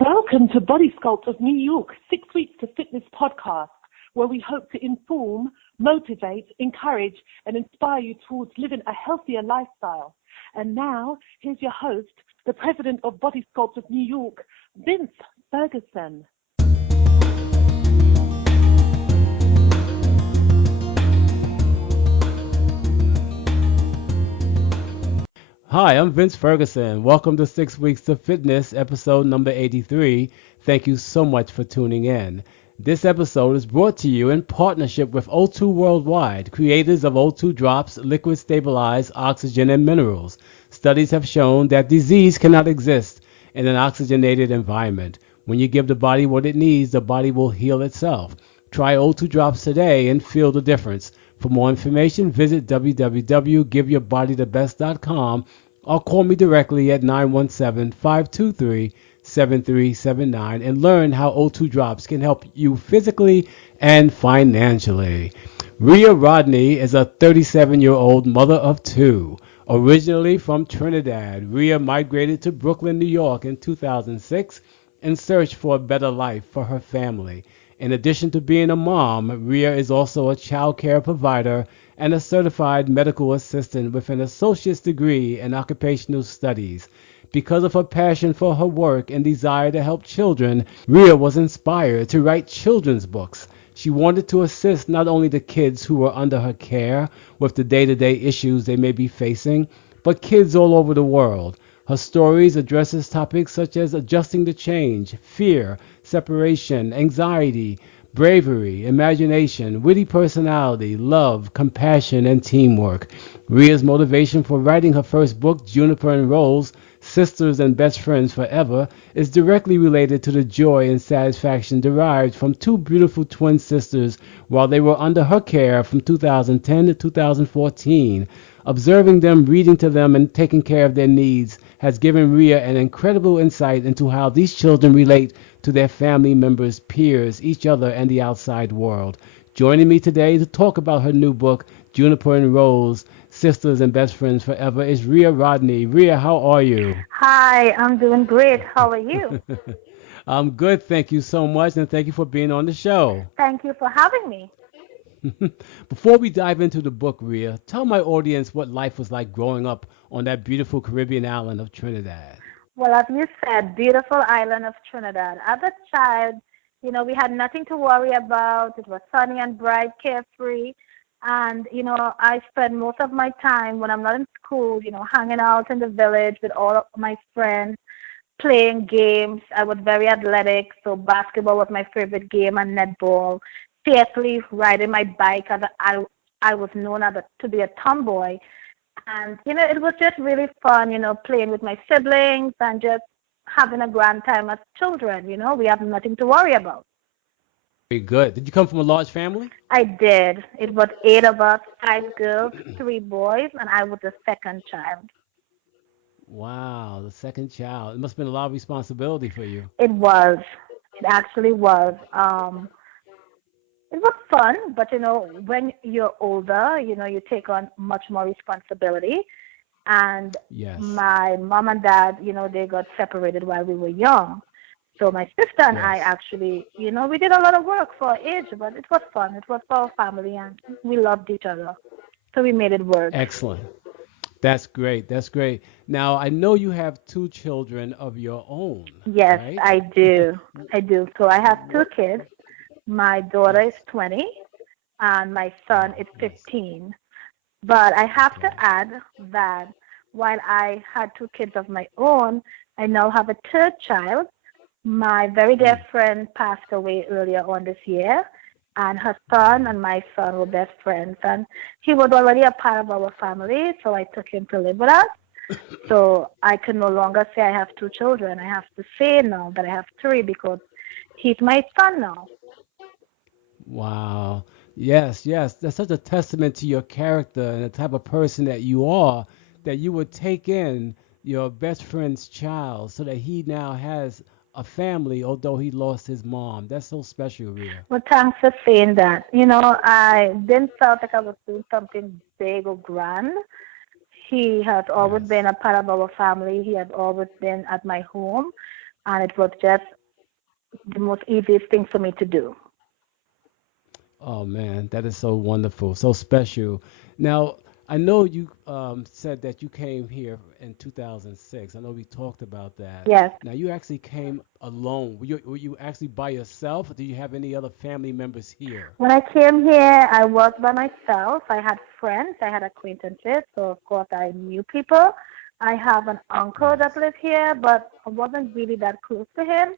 Welcome to Body Sculpt of New York, 6 Weeks to Fitness podcast, where we hope to inform, motivate, encourage, and inspire you towards living a healthier lifestyle. And now, here's your host, the president of Body Sculpt of New York, Vince Ferguson. Hi, I'm Vince Ferguson. Welcome to 6 Weeks to Fitness, episode number 83. Thank you so much for tuning in. This episode is brought to you in partnership with O2 Worldwide, creators of O2 Drops, liquid stabilized oxygen and minerals. Studies have shown that disease cannot exist in an oxygenated environment. When you give the body what it needs, the body will heal itself. Try O2 Drops today and feel the difference. For more information, visit www.giveyourbodythebest.com or call me directly at 917-523-7379 and learn how O2 Drops can help you physically and financially. Reea Rodney is a 37-year-old mother of two. Originally from Trinidad, Reea migrated to Brooklyn, New York in 2006 in search for a better life for her family. In addition to being a mom, Reea is also a child care provider and a certified medical assistant with an associate's degree in occupational studies. Because of her passion for her work and desire to help children, Reea was inspired to write children's books. She wanted to assist not only the kids who were under her care with the day-to-day issues they may be facing, but kids all over the world. Her stories addresses topics such as adjusting to change, fear, separation, anxiety, bravery, imagination, witty personality, love, compassion, and teamwork. Reea's motivation for writing her first book, Juniper and Rose, Sisters and Best Friends Forever, is directly related to the joy and satisfaction derived from two beautiful twin sisters while they were under her care from 2010 to 2014. Observing them, reading to them, and taking care of their needs has given Reea an incredible insight into how these children relate to their family members, peers, each other, and the outside world. Joining me today to talk about her new book, Juniper and Rose, Sisters and Best Friends Forever, is Reea Rodney. Reea, how are you? Hi, I'm doing great. How are you? I'm good, thank you so much, and thank you for being on the show. Thank you for having me. Before we dive into the book, Reea, tell my audience what life was like growing up on that beautiful Caribbean island of Trinidad. Well, as you said, beautiful island of Trinidad. As a child, we had nothing to worry about. It was sunny and bright, carefree. And, I spend most of my time when I'm not in school, hanging out in the village with all of my friends, playing games. I was very athletic, so basketball was my favorite game and netball. Safely riding my bike, as I was known to be a tomboy. And, it was just really fun, playing with my siblings and just having a grand time as children. We have nothing to worry about. Very good. Did you come from a large family? I did. It was 8 of us, 5 girls, 3 boys, and I was the second child. Wow, the second child. It must have been a lot of responsibility for you. It was. It actually was. It was fun, but when you're older, you take on much more responsibility. And Yes, my mom and dad, they got separated while we were young. So my sister and I yes. actually, we did a lot of work for our age, but it was fun. It was for our family, and we loved each other. So we made it work. Excellent. That's great. That's great. Now, I know you have two children of your own, Yes, right? I do. I do. So I have 2 What? kids. My daughter is 20, and my son is Nice. 15. But I have to Okay. add that while I had 2 kids of my own, I now have a third child. My very dear Mm. friend passed away earlier on this year, and her son and my son were best friends. And he was already a part of our family, so I took him to live with us. So I can no longer say I have 2 children. I have to say now that I have 3 because he's my son now. Wow. Yes, yes. That's such a testament to your character and the type of person that you are, that you would take in your best friend's child so that he now has a family, although he lost his mom. That's so special, Rhea. Well, thanks for saying that. I didn't felt like I was doing something big or grand. He has always Yes. been a part of our family. He has always been at my home. and it was just the most easiest thing for me to do. Oh man, that is so wonderful, so special. Now, I know you said that you came here in 2006. I know we talked about that. Yes. Now, you actually came alone. Were you actually by yourself, or do you have any other family members here? When I came here, I was by myself. I had friends, I had acquaintances, so of course I knew people. I have an uncle that Nice. lived here, but I wasn't really that close to him.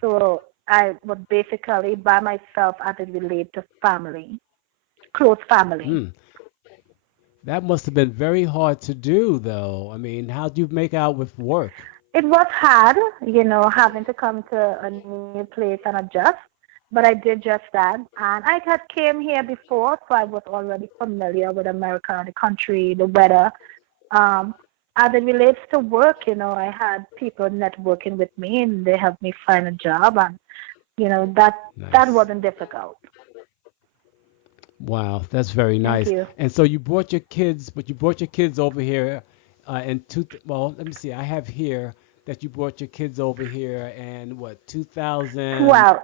So I was basically by myself as it relates to family, close family. Hmm. That must have been very hard to do, though. I mean, how'd you make out with work? It was hard, having to come to a new place and adjust, but I did just that. And I had came here before, so I was already familiar with America, the country, the weather. Um, as it relates to work, I had people networking with me, and they helped me find a job, and that Nice. wasn't difficult. Wow, that's very Thank nice. you. And so you brought your kids, but you brought your kids over here well, let me see. I have here that you brought your kids over here in what, 2000? Well,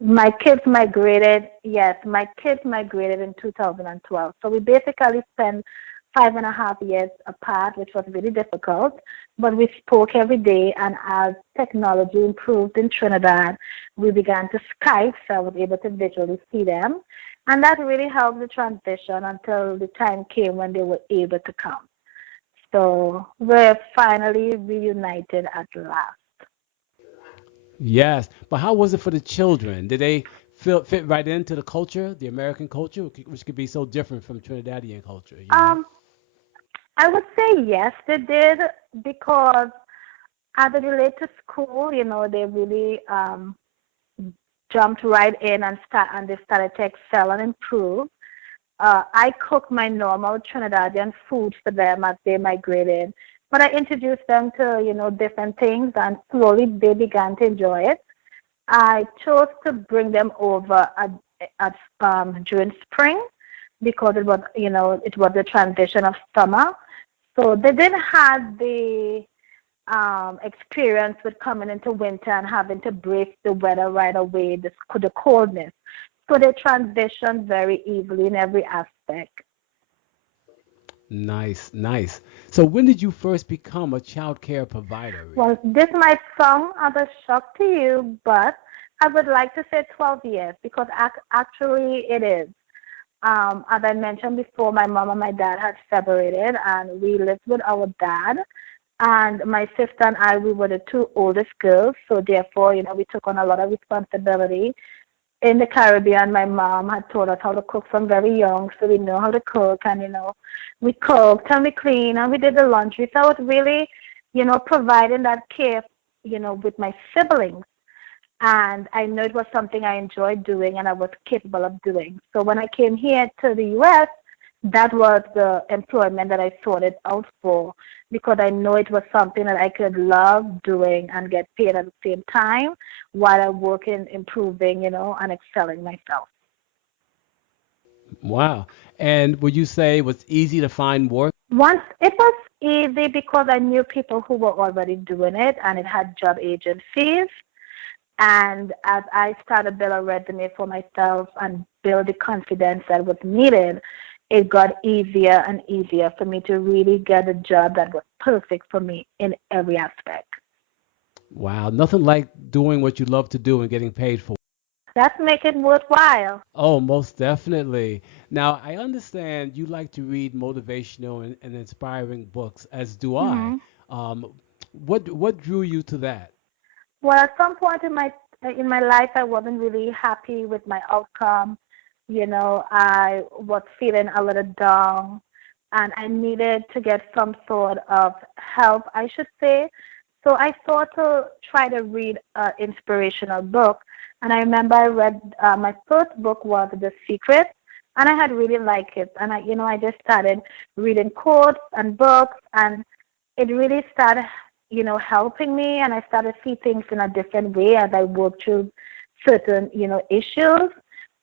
my kids migrated, yes, my kids migrated in 2012. So we basically spent 5.5 years apart, which was really difficult. But we spoke every day, and as technology improved in Trinidad, we began to Skype, so I was able to visually see them. And that really helped the transition until the time came when they were able to come. So we're finally reunited at last. Yes, but how was it for the children? Did they fit right into the culture, the American culture, which could be so different from Trinidadian culture, you know? Um, I would say yes, they did, because as it relates to school, they really jumped right in and they started to excel and improve. I cook my normal Trinidadian food for them as they migrated, but I introduced them to different things, and slowly they began to enjoy it. I chose to bring them over during spring because it was the transition of summer, so they didn't have the experience with coming into winter and having to break the weather right away, the coldness. So they transitioned very easily in every aspect. Nice, nice. So when did you first become a child care provider, Rhea? Well, this might sound as a shock to you, but I would like to say 12 years because actually it is. As I mentioned before, my mom and my dad had separated, and we lived with our dad. And my sister and I, we were the two oldest girls, so therefore, we took on a lot of responsibility. In the Caribbean, my mom had taught us how to cook from very young, so we know how to cook, and we cooked and we cleaned and we did the laundry. So I was really, providing that care, with my siblings, and I know it was something I enjoyed doing and I was capable of doing. So when I came here to the U.S., that was the employment that I sorted out for because I know it was something that I could love doing and get paid at the same time while I work in improving, and excelling myself. Wow. And would you say it was easy to find work? Once it was easy because I knew people who were already doing it and it had job agencies. And as I started to build a resume for myself and build the confidence that was needed, it got easier and easier for me to really get a job that was perfect for me in every aspect. Wow, nothing like doing what you love to do and getting paid for. That's make it worthwhile. Oh, most definitely. Now, I understand you like to read motivational and inspiring books, as do I. Hmm. Um, what drew you to that? Well, at some point in my life, I wasn't really happy with my outcome. I was feeling a little down, and I needed to get some sort of help, I should say. So I thought to try to read an inspirational book, and I remember I read my first book was The Secret, and I had really liked it. And I just started reading quotes and books, and it really started, helping me, and I started to see things in a different way as I worked through certain, issues.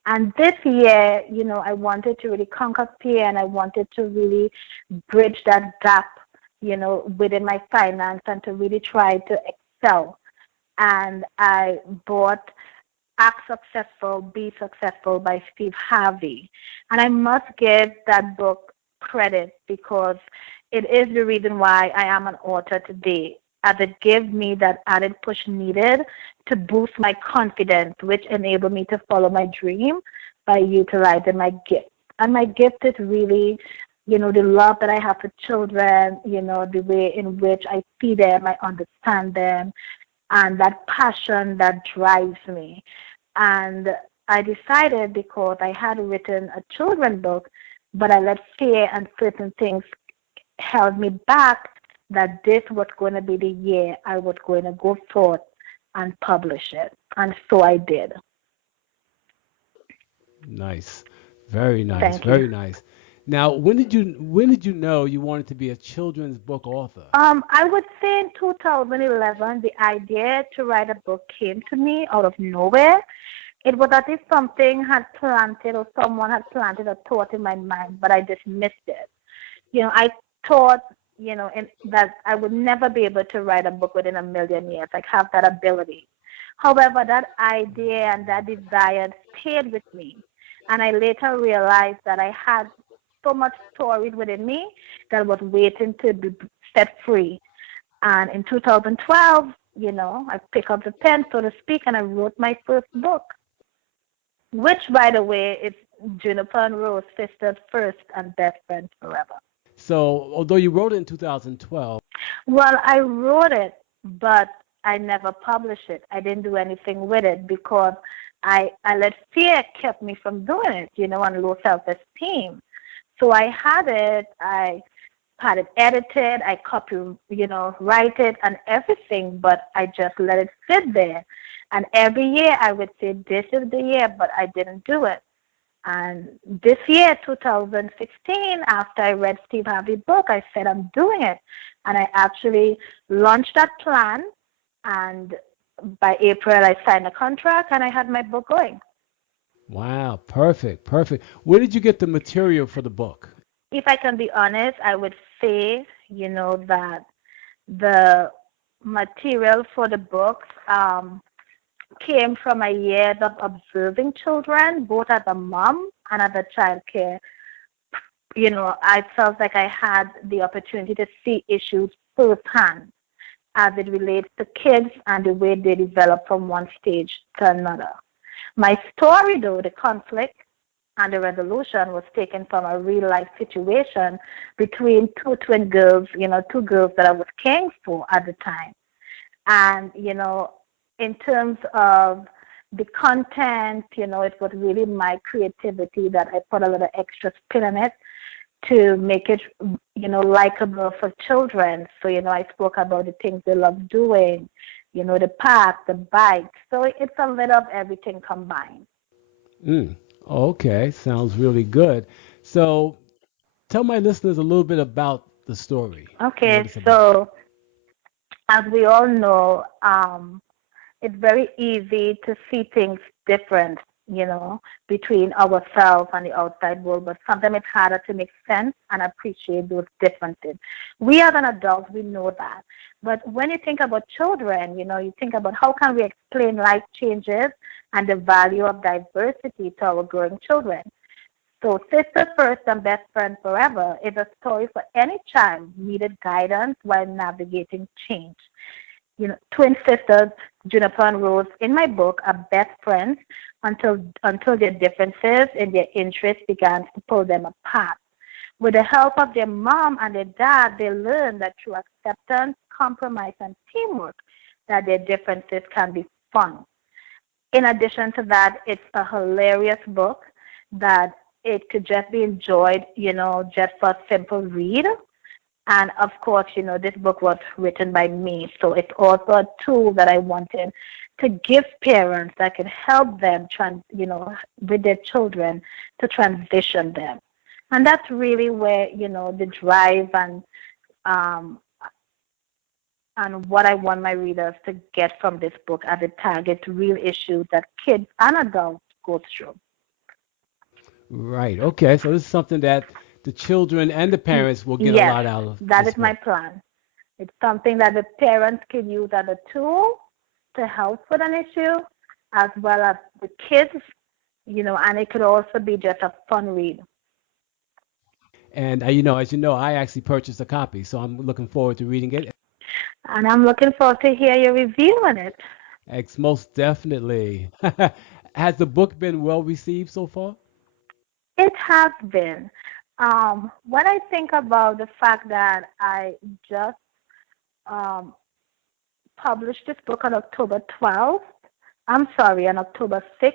And this year, I wanted to really conquer fear, and I wanted to really bridge that gap, within my finance and to really try to excel. and I bought Act Successful, Be Successful by Steve Harvey. And I must give that book credit because it is the reason why I am an author today, as it gave me that added push needed to boost my confidence, which enabled me to follow my dream by utilizing my gift. And my gift is really, the love that I have for children, the way in which I see them, I understand them, and that passion that drives me. And I decided, because I had written a children's book, but I let fear and certain things held me back, that this was going to be the year I was going to go forth and publish it. And so I did. Nice. Very nice. Thank you. Very nice. Now, when did you know you wanted to be a children's book author? I would say in 2011, the idea to write a book came to me out of nowhere. It was as if something had planted, or someone had planted a thought in my mind, but I dismissed it. I thought, that I would never be able to write a book within a million years, like have that ability. However, that idea and that desire stayed with me. And I later realized that I had so much storage within me that was waiting to be set free. And in 2012, I picked up the pen, so to speak, and I wrote my first book, which, by the way, is Juniper and Rose, Sisters First and Best Friends Forever. So, although you wrote it in 2012, Well, I wrote it, but I never published it. I didn't do anything with it because I let fear kept me from doing it, and low self-esteem. So I had it edited, I copy, write it and everything, but I just let it sit there. And every year I would say, this is the year, but I didn't do it. And this year, 2016, after I read Steve Harvey's book, I said, I'm doing it. And I actually launched that plan. And by April, I signed a contract and I had my book going. wow, perfect, perfect. Where did you get the material for the book? If I can be honest, I would say, that the material for the book came from my years of observing children, both as a mom and as a child care. I felt like I had the opportunity to see issues firsthand as it relates to kids and the way they develop from one stage to another. My story, though, the conflict and the resolution was taken from a real life situation between two twin girls, two girls that I was caring for at the time. And, in terms of the content, it was really my creativity that I put a little extra spin on it to make it, likable for children. So, I spoke about the things they love doing, the park, the bike. So it's a little of everything combined. Mm, okay, sounds really good. So, tell my listeners a little bit about the story and what Okay, it's about. so as we all know, it's very easy to see things different, between ourselves and the outside world, but sometimes it's harder to make sense and appreciate those differences. We as an adult, we know that. But when you think about children, you think about how can we explain life changes and the value of diversity to our growing children. So Sister First and Best Friend Forever is a story for any child who needed guidance while navigating change. Twin sisters, Juniper and Rose, in my book, are best friends until their differences in their interests began to pull them apart. With the help of their mom and their dad, they learned that through acceptance, compromise, and teamwork, that their differences can be fun. In addition to that, it's a hilarious book that it could just be enjoyed, just for a simple read. And of course, this book was written by me. So it's also a tool that I wanted to give parents that can help them, with their children to transition them. And that's really where, the drive um, and what I want my readers to get from this book as it targets real issues that kids and adults go through. Right. Okay. So this is something that the children and the parents will get a Yes, lot out of that this is my book. plan. It's something that the parents can use as a tool, to help with an issue as well as the kids, and it could also be just a fun read. And as you know, I actually purchased a copy, so I'm looking forward to reading it. And I'm looking forward to hear your review on it. Most definitely. Has the book been well received so far? It has been. When I think about the fact that I just um, published this book on October 12th, I'm sorry, on October 6th,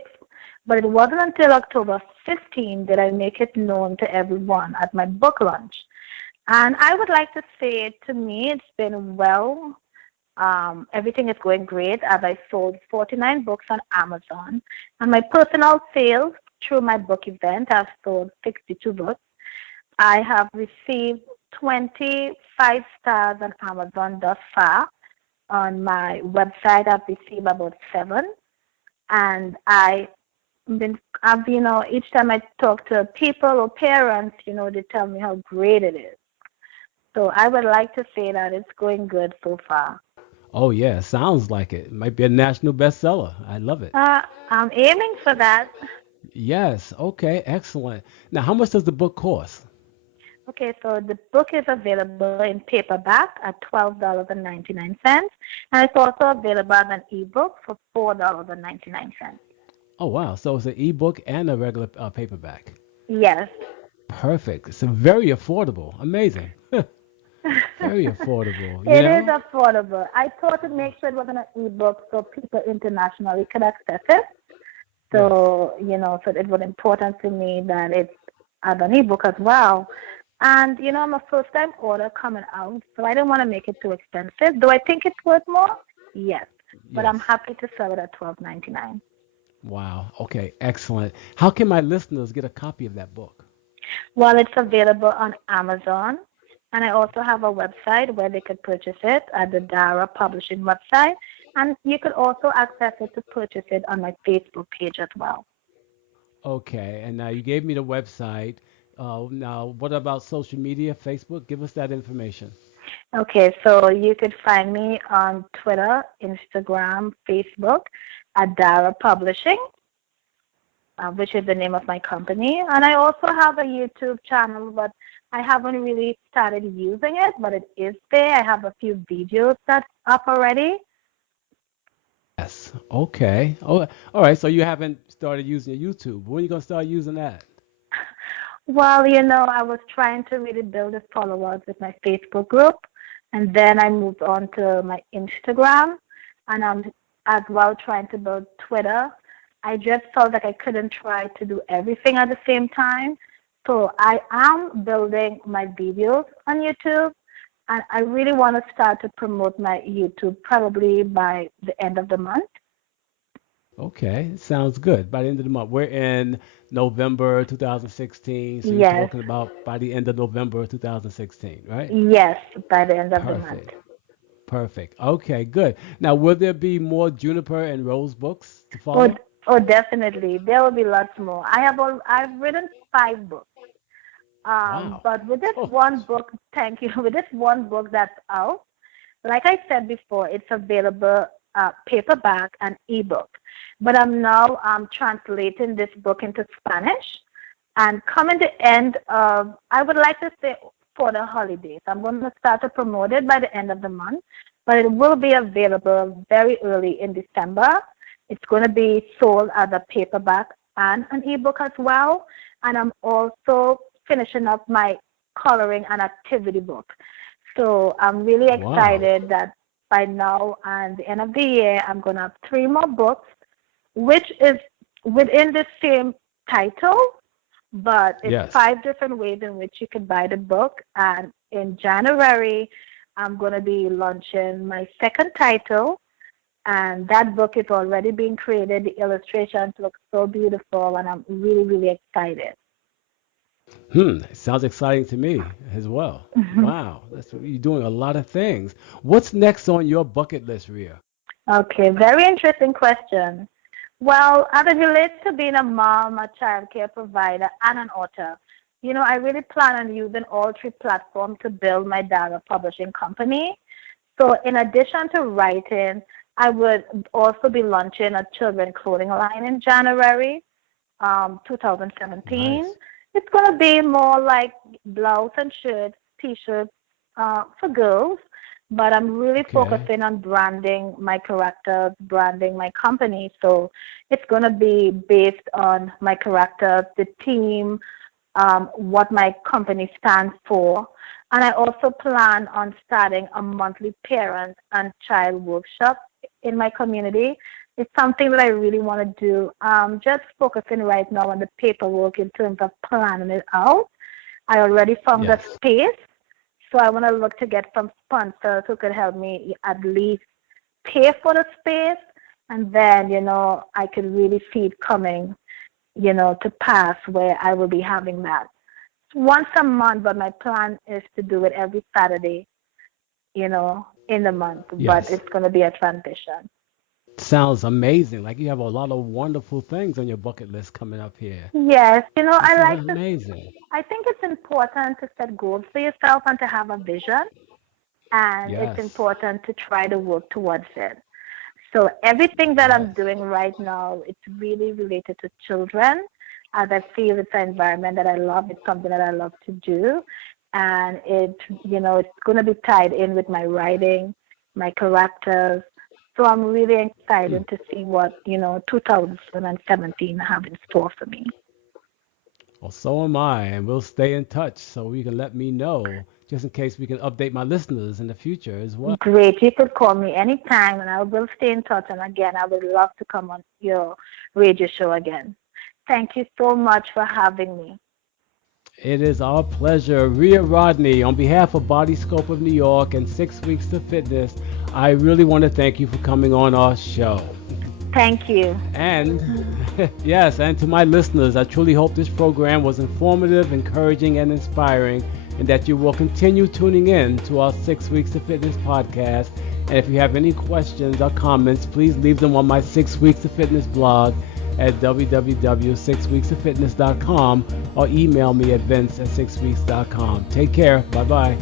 but it wasn't until October 15th that I make it known to everyone at my book launch. And I would like to say, to me, it's been well. Everything is going great as I sold 49 books on Amazon. And my personal sales through my book event, I've sold 62 books. I have received 25 stars on Amazon thus far. On my website, I've received about 7. And each time I talk to people or parents, they tell me how great it is. So I would like to say that it's going good so far. Oh yeah, sounds like it. Might be a national bestseller. I love it. I'm aiming for that. Yes. Okay. Excellent. Now, how much does the book cost? Okay, so the book is available in paperback at $12.99, and it's also available as an ebook for $4.99. Oh wow. So it's an ebook and a regular paperback. Yes. Perfect. It's very affordable. Amazing. Very affordable. You It is know? affordable. I thought to make sure it was an ebook so people internationally could access it. Yes. So it was important to me that it's as an ebook as well. And, I'm a first time order coming out, so I don't want to make it too expensive. Do I think it's worth more? Yes. But I'm Yes. happy to sell it at $12.99. Wow. Okay. Excellent. How can my listeners get a copy of that book? Well, it's available on Amazon, and I also have a website where they could purchase it at the Dara Publishing website, and you could also access it to purchase it on my Facebook page as well. Okay. And now you gave me the website. Now, what about social media? Facebook? Give us that information. Okay, so you could find me on Twitter, Instagram, Facebook at Dara Publishing, which is the name of my company. And I also have a YouTube channel, but I haven't really started using it, but it is there. I have a few videos that's up already. Yes. Okay. Oh, all right. So you haven't started using your YouTube. When are you gonna start using that? Well, I was trying to really build a followers with my Facebook group, and then I moved on to my Instagram, and I'm as well trying to build Twitter. I just felt like I couldn't try to do everything at the same time. So I am building my videos on YouTube, and I really want to start to promote my YouTube probably by the end of the month. Okay. Sounds good. By the end of the month, we're in November 2016. So you're Yes, talking about by the end of November 2016, right? yes, by the end of the month. Perfect. Perfect. Okay. Good. Now, will there be more Juniper and Rose books to Oh, follow? oh, definitely. There will be lots more. I've written 5 books. Wow. But with this Oh, one book, thank you. With this one book that's out, like I said before, it's available paperback and ebook. But I'm now translating this book into Spanish, and coming the end of, I would like to say for the holidays. I'm going to start to promote it by the end of the month, but it will be available very early in December. It's going to be sold as a paperback and an ebook as well. And I'm also finishing up my coloring and activity book. So I'm really wow. excited that by now and the end of the year, I'm going to have 3 more books, which is within the same title, but it's Yes. 5 different ways in which you can buy the book. And in January, I'm going to be launching my second title, and that book is already being created. The illustrations look so beautiful, and I'm really, really excited. Sounds exciting to me as well. Wow. You're doing a lot of things. What's next on your bucket list, Rhea? Okay, very interesting question. Well, as it relates to being a mom, a child care provider, and an author, I really plan on using all 3 platforms to build my data publishing company. So in addition to writing, I would also be launching a children clothing line in January 2017. Nice. It's going to be more like blouse and shirts, t-shirts for girls, but I'm really Okay. focusing on branding my character, branding my company. So it's going to be based on my character, the team, what my company stands for. And I also plan on starting a monthly parent and child workshop in my community. It's something that I really want to do. Just focusing right now on the paperwork in terms of planning it out. I already found a Yes. space, so I want to look to get some sponsors who could help me at least pay for the space, and then, I could really see it coming, to pass where I will be having that once a month, but my plan is to do it every Saturday, in the month, but Yes. it's going to be a transition. Sounds amazing. Like you have a lot of wonderful things on your bucket list coming up here. Yes, That I sounds like to, amazing. I think it's important to set goals for yourself and to have a vision, and it's Yes. important to try to work towards it. So everything that I'm Yes. doing right now, it's really related to children, as I feel it's an environment that I love. It's something that I love to do, and it's going to be tied in with my writing, my characters. So I'm really Hmm. excited to see what 2017 have in store for me. Well, so am I, and we'll stay in touch so you can let me know just in case we can update my listeners in the future as well. Great. You could call me anytime, and I will stay in touch. And again, I would love to come on your radio show again. Thank you so much for having me. It is our pleasure. Reea Rodney, on behalf of Body Scope of New York and 6 Weeks to Fitness, I really want to thank you for coming on our show. Thank you. And yes, and to my listeners, I truly hope this program was informative, encouraging, and inspiring, and that you will continue tuning in to our 6 Weeks to Fitness podcast. And if you have any questions or comments, please leave them on my 6 Weeks to Fitness blog at www.6weekstofitness.com or email me at vince at 6weeks.com. Take care. Bye bye.